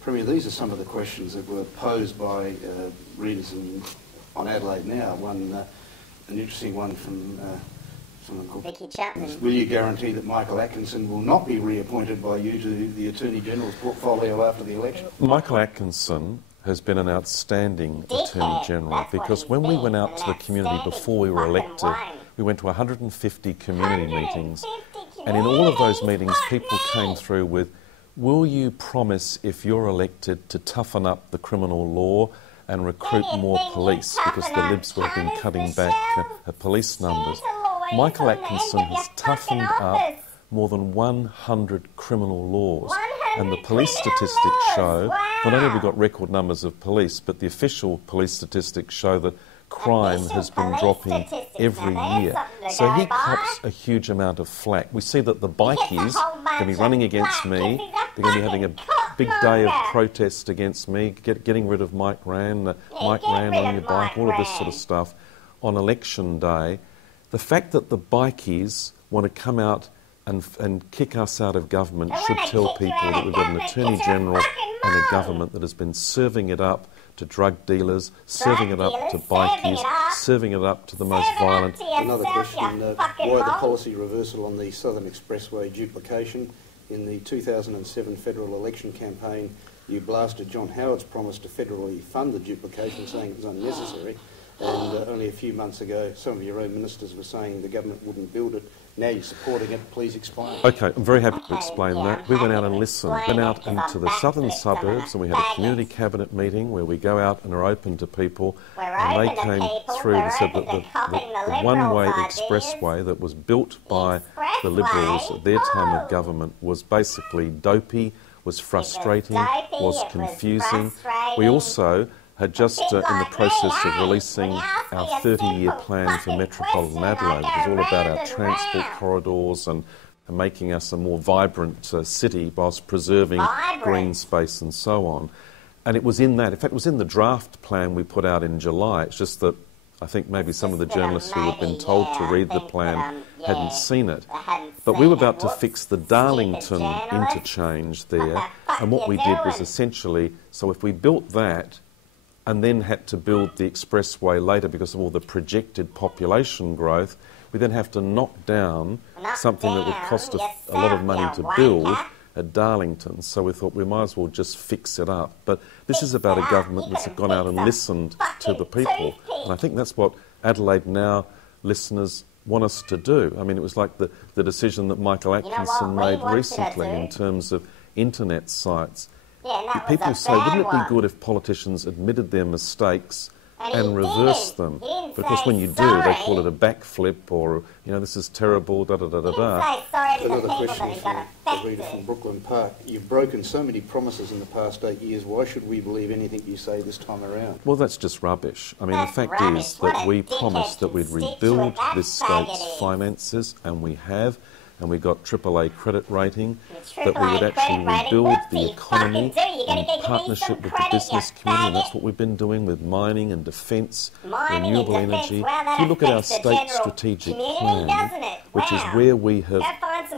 Premier, these are some of the questions that were posed by readers on Adelaide Now. An interesting one from someone called Vicky Chapman. Will you guarantee that Michael Atkinson will not be reappointed by you to the Attorney General's portfolio after the election? Michael Atkinson has been an outstanding Attorney General, because when we went out to the community before we were elected, we went to 150 community meetings, and in all of those meetings people came through with, will you promise, if you're elected, to toughen up the criminal law and recruit more police, because the Libs have been cutting back police numbers. Michael Atkinson has toughened up more than 100 criminal laws, and the police statistics show, not only have we got record numbers of police, but the official police statistics show that crime has been dropping every year. So he cops a huge amount of flack. We see that the bikies are going to be running against me. They're going to be having a big day of protest against me, getting rid of Mike Rann, Mike Rann on your bike, all of this sort of stuff on election day. The fact that the bikies want to come out and kick us out of government should tell people that we've got an Attorney General and a government that has been serving it up to drug dealers, serving it up to bikies, serving it up to the most violent. Another question, why the policy reversal on the Southern Expressway duplication? In the 2007 federal election campaign, you blasted John Howard's promise to federally fund the duplication, saying it was unnecessary. And only a few months ago, some of your own ministers were saying the government wouldn't build it. Now you're supporting it. Please explain. OK, I'm very happy to explain that. We went out and listened. Went out into the southern suburbs, and we had a community cabinet meeting where we go out and are open to people. And they came through and said that the one-way expressway that was built by the Liberals at their time of government was basically dopey, was frustrating, was confusing. We also had just in the process of releasing our 30-year plan for Metropolitan Adelaide, which is all about our transport corridors and making us a more vibrant city whilst preserving green space and so on. And it was in that, in fact it was in the draft plan we put out in July. It's just that I think maybe some of the journalists who had been told to read the plan hadn't seen it. But we were about to fix the Darlington interchange there, and what we did was essentially, so if we built that and then had to build the expressway later because of all the projected population growth, we then have to knock down something that would cost a lot of money to build at Darlington. So we thought we might as well just fix it up. But this is about a government that's gone out and listened to the people. And I think that's what Adelaide Now listeners want us to do. I mean, it was like the decision that Michael Atkinson made recently in terms of internet sites. People say, wouldn't it be good if politicians admitted their mistakes and reversed them? Because when you do, they call it a backflip or, you know, this is terrible, da-da-da-da-da. Another question from a reader from Brooklyn Park. You've broken so many promises in the past 8 years. Why should we believe anything you say this time around? Well, that's just rubbish. I mean, the fact is that we promised that we'd rebuild this state's finances, and we have. And we got AAA credit rating, that we would actually rebuild the economy in partnership with the business community, and that's what we've been doing with mining and defence, renewable energy. If you look at our state strategic plan, which is where we have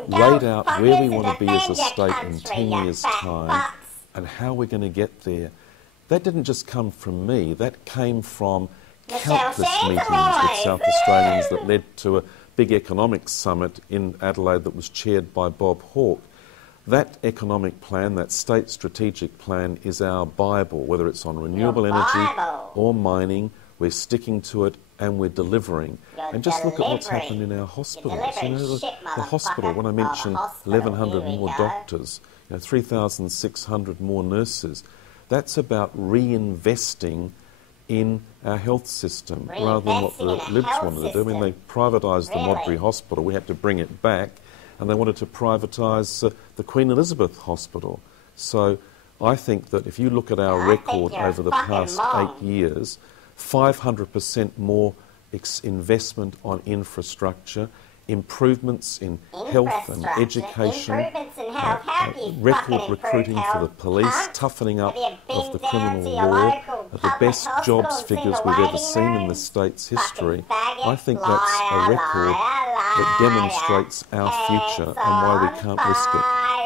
laid out where we want to be as a state in 10 years' time and how we're going to get there, that didn't just come from me, that came from countless meetings with South Australians that led to a big economic summit in Adelaide that was chaired by Bob Hawke. That economic plan, that state strategic plan, is our Bible, whether it's on renewable energy or mining. We're sticking to it and we're delivering. And just look at what's happened in our hospitals. You know, the hospital, when I mentioned 1,100 more doctors, 3,600 more nurses, that's about reinvesting in our health system rather than what the Libs wanted to do. I mean, they privatised the Modbury Hospital. We had to bring it back, and they wanted to privatise the Queen Elizabeth Hospital. So I think that if you look at our record over the past 8 years, 500% more investment on infrastructure, improvements in health and education, record recruiting for the police, toughening up of the criminal law, the best jobs figures we've ever seen in the state's history. I think that's a record that demonstrates our future and why we can't risk it.